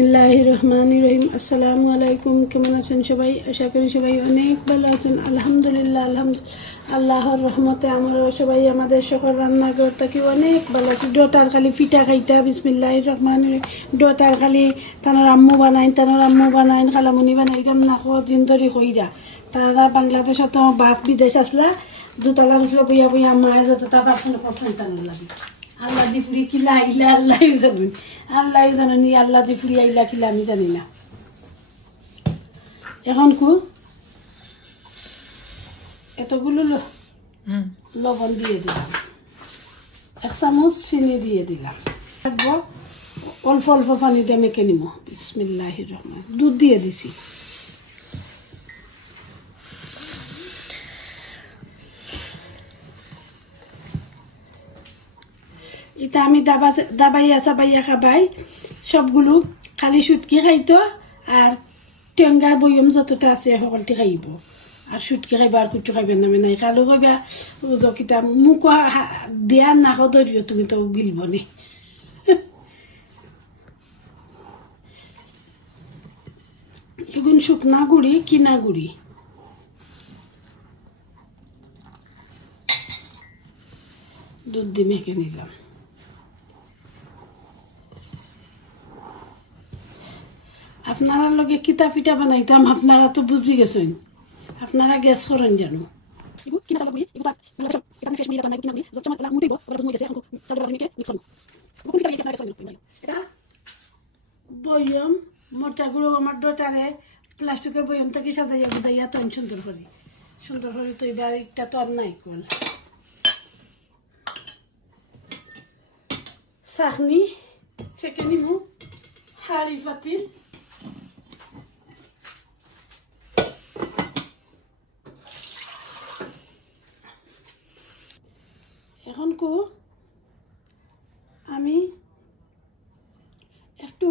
বিসমিল্লাহির রহমানির রহিম। আসসালামু আলাইকুম। কেমন আছেন সবাই? আশা করি সবাই অনেক ভালো আছেন। আলহামদুলিল্লাহ, আল্লাহর রহমতে আমরা সবাই আমাদের সকল রান্নাঘর থেকে অনেক ভালো আছি। ডোটার খালি পিঠা খাইতা বিসমিল্লাহির রহমানির রহিম। ডোটার খালি তানোর আম্মু বানাইন খালামুনি বানাইতাম না দিন ধরে কইরা। তারা বাংলাদেশত বাপ বিদেশ আসলা দুতলার উপরে বইয়া বইয়া মায় যতটা পারছেন করছেন তানোর লাগে। আল্লাহ দি ফুড়ি কিলা আইলা আল্লাহ জানুনি আল্লাহ দি ফুড়ি আইলা কিলা আমি জানি না। এখন এতগুলো লবণ দিয়ে দিলাম, 1 চামচ চিনি দিয়ে দিলাম, অল্প অল্প পানি দিয়ে মেখে নিব। বিসমিল্লাহির রহমান। দুধ দিয়ে দিছি। এটা আমি দাবাইয়া চাবাইয়া খাবাই সবগুলো খালি সুটকি খাইতো আর টেঙ্গার বইম যতটা আছে সকলটি খাইব। আর সুটকি খাইব আর কুটু খাইবেন না নাই কালো কইবা কিতা মোক দেয়া নাখ ধরিও তুমি তো গিলব নি। এগুন শুকনা গুড়ি কিনা গুড়ি। দুধ দিয়ে মেখে নিলাম। আপনারা লগে কিতা পিঠা বানাইতাম আপনারা তো বুঝি গেছেন, আপনারা গ্যাস করেন জানো। বয়ম মোটাগুলো আমার ডটারে প্লাস্টিকের বয়ম থেকে সাজাইয়া বুঝাইয়া তো সুন্দর করে তো এবার একটা তো আর নাই কল চাকনি চেকে নিমু হাড়ি পাতি। এখন আমি একটু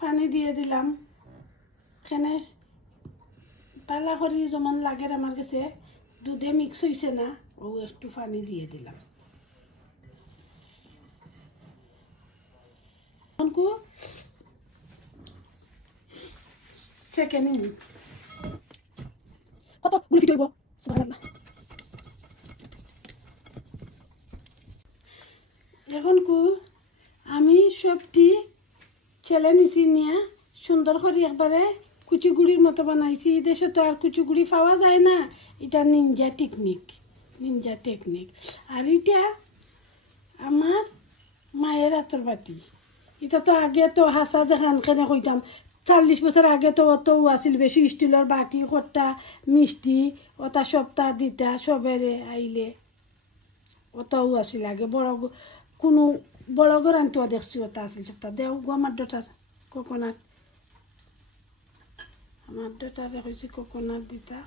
পানি দিয়ে দিলাম, এখানে পালা করি যেমন লাগে আমার কাছে দুধে মিক্স হয়েছে না, ও একটু পানি দিয়ে দিলাম। সেকেন্ড কত গুলি ফিট হইব এখন আমি সবটি ছেলে নিছি নিয়ে সুন্দর করে একবারে কুচিগুড়ির মতো বানাইছি। দেশে তো আর কুচিগুড়ি পাওয়া যায় না, এটা নিনজা টেকনিক। আর এটা আমার মায়ের হাতের বাটি। এটা তো আগে তো হাসা যেখানে কইতাম 40 বছর আগে তো অত আছিল বেশি স্টিলের বাটি খট্টা মিষ্টি ওটা সপ্তাহ দিতা সবেরে আইলে অতও আছিল আগে। কোনো বড় ঘর আনতেও দেখছি ওটা আছিল সপ্তাহ দেও গো আমার ডটার কোকোনাট। আমার ডটারে হয়েছে কোকোনাট দিতা।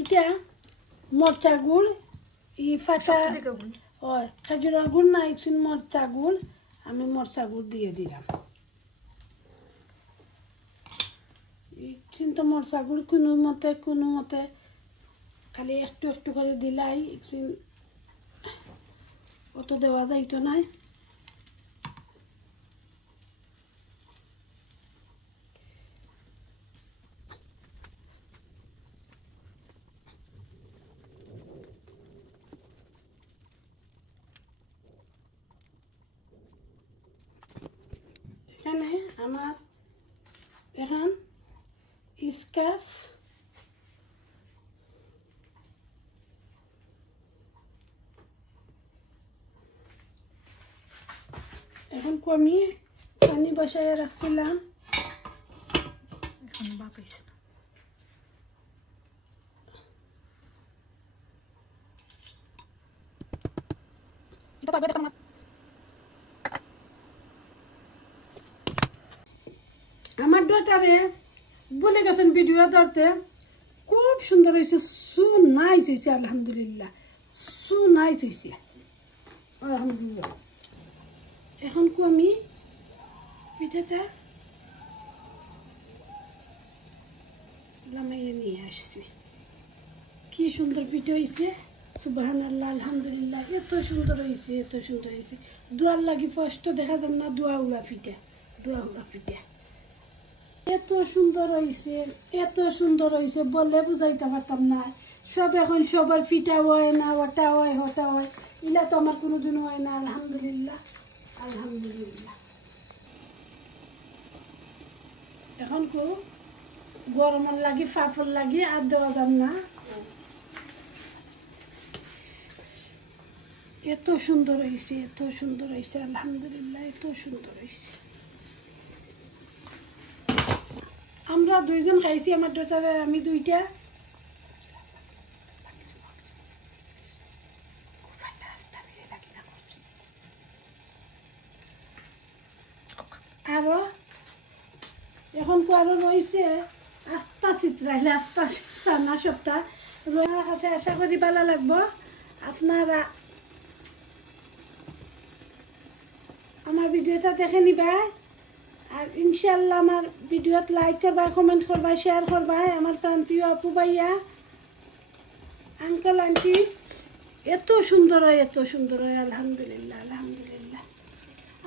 এটা মরচা গুড় ফাটা খেজুরের গুড় না ইচ্ছিন মরচা গুড়, আমি মরচা গুড় দিয়ে দিলাম। ইচ্ছিন তো মরচা গুড় কোনো মতে খালি একটু করে দিলাই, ইচ্ছিন অত দেওয়া যাইতো নাই। এখানে আমার এখন স্কার্ফ এখন কমিয়ে পানি বসায় রাখছিলাম। এখন বাপাইছে আমার ডটারে বলে গেছেন ভিডিও ধরতে খুব সুন্দর হয়েছে, সু নাইস হয়েছে। আলহামদুলিল্লাহ সু নাইস হয়েছে আলহামদুলিল্লাহ। এখন আমি পিঠাটা লামাইয়ে নিয়ে আসছি। কি সুন্দর পিঠা হয়েছে। সুবহানাল্লাহ, আলহামদুলিল্লাহ। এত সুন্দর হয়েছে, এত সুন্দর হয়েছে। দোয়ার লাগি স্পষ্ট দেখা যান না, দোয়া উড়া ফিটে, দোয়া উড়া ফিটে। এত সুন্দর হয়েছে, এত সুন্দর হয়েছে, বললে বুঝাইতে পারতাম না। সব এখন সবার ফিটা হয় না, ওটা হয় হটা হয়, এগুলা তো আমার কোনোদিন হয় না। আলহামদুলিল্লাহ, আলহামদুলিল্লাহ। এখন কো গরমের লাগি ফাফর লাগি আর দেওয়া যান না। এত সুন্দর হয়েছে, এত সুন্দর হয়েছে, আলহামদুলিল্লাহ, এত সুন্দর হয়েছে। আমরা দুইজন খাইছি, আমার ডটারের আমি দুইটা। আরো এখন আরো রয়েছে আস্তা চিত্রাইলে, আস্তা চানা সপ্তাহ রোয়ার কাছে আশা করি ভালো লাগবো। আপনারা আমার ভিডিওটা দেখে নিবা, আর ইনশাল্লাহ আমার ভিডিওত লাইক করবা, কমেন্ট করবা, শেয়ার করবা। আমার প্রাণপ্রিয় আপু ভাইয়া, আঙ্কেল আন্টি, এত সুন্দর হয়, এত সুন্দর হয়, আলহামদুলিল্লাহ, আলহামদুলিল্লাহ।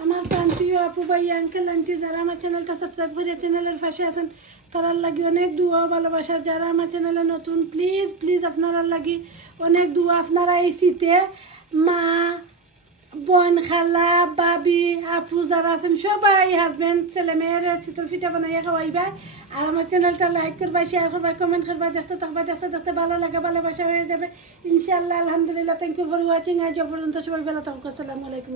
আমার প্রাণপ্রিয় আপু ভাইয়া, আঙ্কেল আন্টি, যারা আমার চ্যানেলটা সাবস্ক্রাইব করে চ্যানেলের পাশে আছেন, তারার লাগি অনেক দোয়া ভালোবাসা। যারা আমার চ্যানেলে নতুন, প্লিজ প্লিজ আপনারা লাগি অনেক দোয়া। আপনারা এই শীতে মা, বোন, খালা, বাবি, আপু যারা আছেন সবাই, হাজবেন্ড, ছেলে মেয়ের চিতল পিঠা বানাইয়া খাওয়াইবা। আর আমার চ্যানেলটা লাইক করবা, শেয়ার করবা, কমেন্ট করবা। দেখতে থাকবা, দেখতে দেখতে ভালো লাগে, ভালোবাসা হয়ে যাবে ইনশাআল্লাহ। আলহামদুলিল্লাহ, থ্যাংক ইউ ফর ওয়াচিং। আজ পর্যন্ত সবাই ভালো থাকুক। আসসালামু আলাইকুম।